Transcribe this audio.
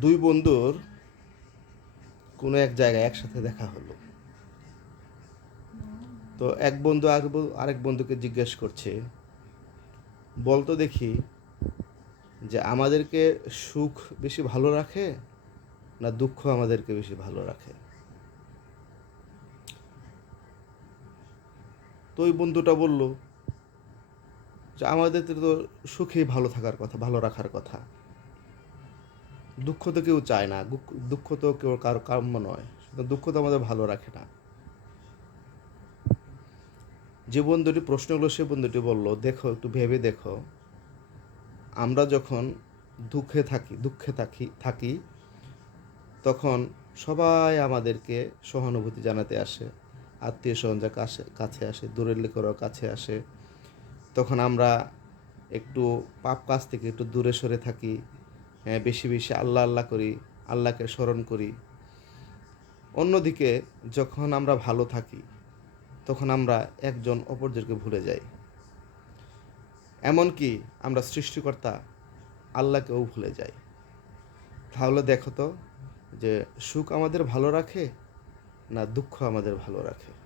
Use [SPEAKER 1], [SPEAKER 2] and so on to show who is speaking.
[SPEAKER 1] দুই বন্ধুর কোনো এক জায়গায় একসাথে দেখা হলো। তো এক বন্ধু আর আরেক বন্ধুকে জিজ্ঞেস করছে, বলতো দেখি যে আমাদেরকে সুখ বেশি ভালো রাখে না দুঃখ আমাদেরকে বেশি ভালো রাখে? তো ওই বন্ধুটা বলল যে আমাদের তো সুখেই ভালো থাকার কথা, ভালো রাখার কথা। দুঃখ তো কেউ চায় না, দুঃখ- তো কেউ কারও কাম্য নয় দুঃখ তো আমাদের ভালো রাখে না। যে বন্ধুটি প্রশ্ন হলো সে বন্ধুটি বলল, দেখো, একটু ভেবে দেখো, আমরা যখন দুঃখে থাকি দুঃখে থাকি থাকি, তখন সবাই আমাদেরকে সহানুভূতি জানাতে আসে আত্মীয় স্বজনরা কাছে কাছে আসে, দূরের লোকেরাও কাছে আসে। তখন আমরা একটু পাপ কাজ থেকে একটু দূরে সরে থাকি বেশি বেশি আল্লাহ আল্লাহ করি, আল্লাহকে স্মরণ করি। অন্যদিকে যখন আমরা ভালো থাকি, তখন আমরা একজন অপরজনকে ভুলে যাই। এমনকি আমরা সৃষ্টিকর্তা আল্লাহকেও ভুলে যাই। তাহলে দেখো তো যে সুখ আমাদের ভালো রাখে না দুঃখ আমাদের ভালো রাখে?